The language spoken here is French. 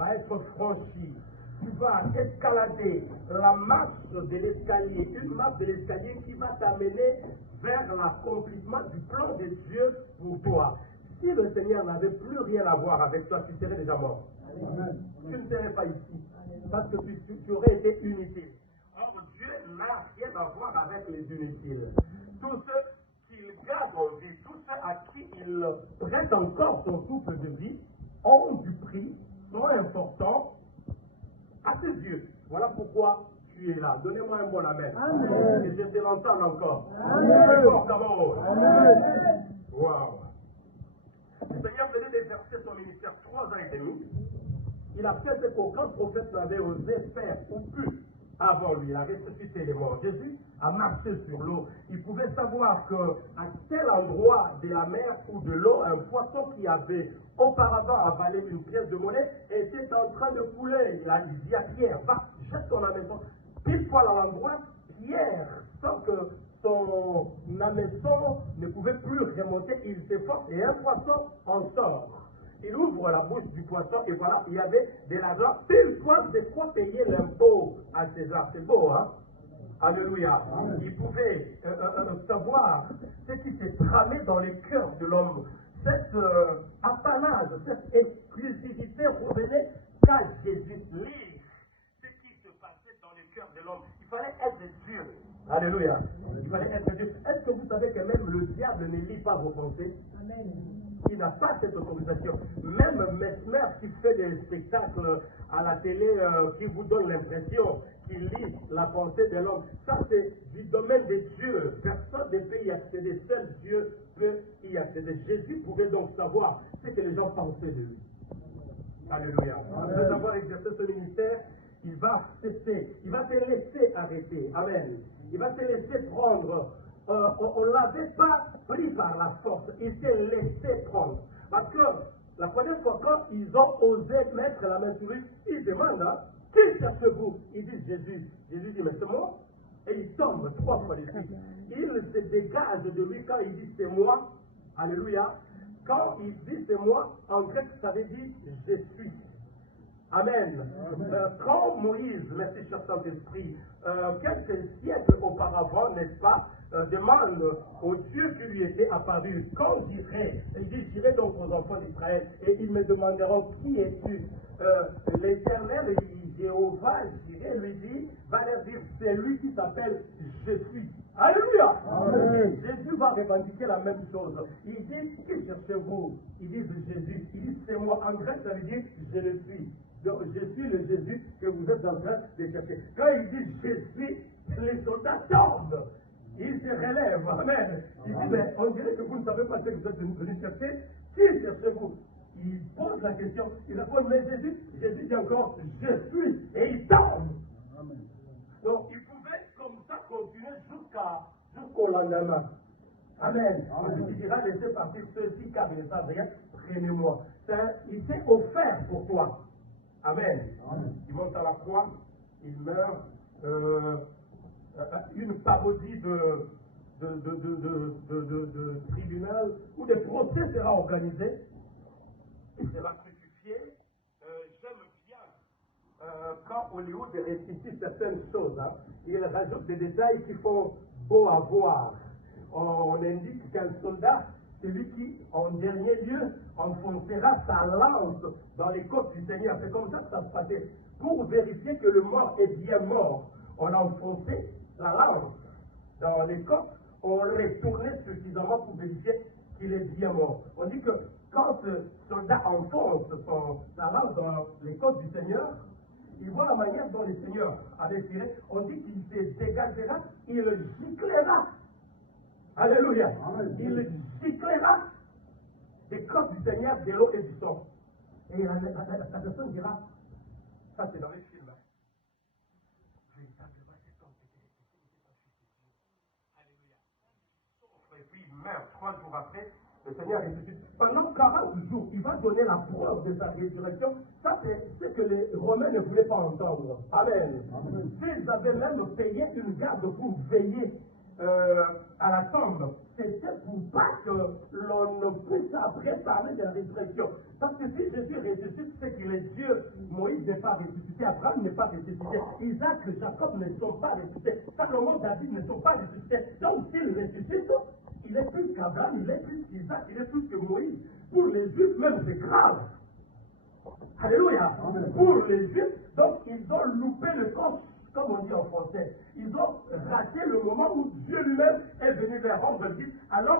va être franchie. Tu vas escalader la marche de l'escalier, une marche de l'escalier qui va t'amener vers l'accomplissement du plan de Dieu pour toi. Si le Seigneur n'avait plus rien à voir avec toi, tu serais déjà mort. Tu ne serais pas ici, parce que tu aurais été inutile. Or, Dieu n'a rien à voir avec les inutiles. Tous ceux qu'il garde en vie, tous ceux à qui il prête encore son souffle de vie, ont du prix, sont importants à tes yeux. Voilà pourquoi tu es là. Donnez-moi un bon amen. Amen. Et je te l'entends encore. Amen. Amen. Wow. Le Seigneur venait d'exercer son ministère 3 ans et demi. Il a fait ce qu'aucun prophète n'avait osé faire ou pu avant lui. Il a ressuscité les morts. Jésus a marché sur l'eau. Il pouvait savoir qu'à tel endroit de la mer ou de l'eau, un poisson qui avait auparavant avalé une pièce de monnaie était en train de couler. Il a dit à Pierre, va, jette ton hameçon. Pile poil à l'endroit, Pierre, sans que son hameçon ne pouvait plus remonter, il s'efforce et un poisson en sort. Il ouvre la bouche du poisson et voilà, il y avait de l'argent pile poil de quoi payer l'impôt à César. C'est beau, hein? Alléluia. Il pouvait savoir ce qui s'est tramé dans les cœurs de l'homme. Cette apanage, cette exclusivité revenait qu'à Jésus. Lire ce qui se passait dans les cœurs de l'homme. Il fallait être Dieu. Alléluia. Il fallait être Dieu. Est-ce que vous savez que même le diable ne lit pas vos pensées? Amen. Il n'a pas cette autorisation. Même Mesmer qui fait des spectacles à la télé qui vous donne l'impression qu'il lit la pensée de l'homme, ça c'est du domaine de Dieu. Personne ne peut y accéder. Seul Dieu peut y accéder. Jésus pouvait donc savoir ce que les gens pensaient de lui. Alléluia. Après avoir exercé ce ministère, il va cesser. Il va te laisser arrêter. Amen. Il va te laisser prendre. On ne l'avait pas pris par la force, il s'est laissé prendre. Parce que la première fois, quand ils ont osé mettre la main sur lui, ils demandent, hein, qui cherchez-vous? Ils disent Jésus. Jésus dit, mais c'est moi. Et il tombe 3 fois de suite. Il se dégage de lui quand il dit c'est moi. Alléluia. Quand il dit c'est moi, en grec, ça veut dire je suis. Amen. Quand Moïse, merci cher Saint-Esprit, quelques siècles auparavant, n'est-ce pas, demande au Dieu qui lui était apparu, quand j'irai, il dit, j'irai donc aux enfants d'Israël, et ils me demanderont, qui es-tu? L'Éternel, Jéhovah, j'irai, lui dit, va leur dire, c'est lui qui s'appelle Je suis. Alléluia. Amen. Jésus va revendiquer la même chose. Il dit, qui cherchez-vous? Ils disent Jésus. Il dit, c'est moi. En grec, ça veut dire, je le suis. Donc, je suis le Jésus que vous êtes en train de chercher. Quand il dit je suis, les soldats tombent. Ils se relèvent. Amen. Il dit, mais on dirait que vous ne savez pas ce que vous êtes venus chercher. Qui cherchez-vous? Il pose la question. Il répond, mais Jésus dit encore, je suis. Et il tombe. Amen. Donc, il pouvait comme ça continuer jusqu'au lendemain. Amen. Il dira, laissez partir ceux-ci car ils ne savent rien. Prenez-moi. Il s'est offert pour toi. Amen. Il monte à la croix, il meurt. Une parodie de tribunal où des procès sera organisé. Il sera crucifié. J'aime bien quand Hollywood récite certaines choses. Hein, il rajoute des détails qui font beau à voir. On indique qu'un soldat, celui qui, en dernier lieu, enfoncera sa lance dans les côtes du Seigneur. C'est comme ça que ça se passait. Pour vérifier que le mort est bien mort, on enfonçait la lance dans les côtes, on retournait suffisamment pour vérifier qu'il est bien mort. On dit que quand ce soldat enfonce sa lance dans les côtes du Seigneur, il voit la manière dont le Seigneur avait tiré. On dit qu'il se dégagera, il giclera. Alléluia. Amen. Il giclera des côtes du Seigneur, de l'eau et du sang. Et la personne dira, ça c'est dans les films. Véritablement, cet homme était Alléluia. Et puis il meurt 3 jours après, le Seigneur ressuscite. Pendant 40 jours, il va donner la preuve de sa résurrection. Ça, c'est ce que les Romains ne voulaient pas entendre. Amen. S'ils avaient même payé une garde pour veiller à la tombe, c'était pour pas que l'on ne puisse après parler de la résurrection. Parce que si Jésus ressuscite, c'est qu'il est Dieu. Moïse n'est pas ressuscité, Abraham n'est pas ressuscité, Isaac, Jacob ne sont pas ressuscités, Salomon, David ne sont pas ressuscités. Donc s'il ressuscite, il est plus qu'Abraham, il est plus qu'Isaac, il est plus que Moïse. Pour les Juifs même, c'est grave. Alléluia. Pour les Juifs, donc ils ont loupé le coche, comme on dit en français. Ils ont raté le moment où Dieu lui-même est venu leur rendre visite, alors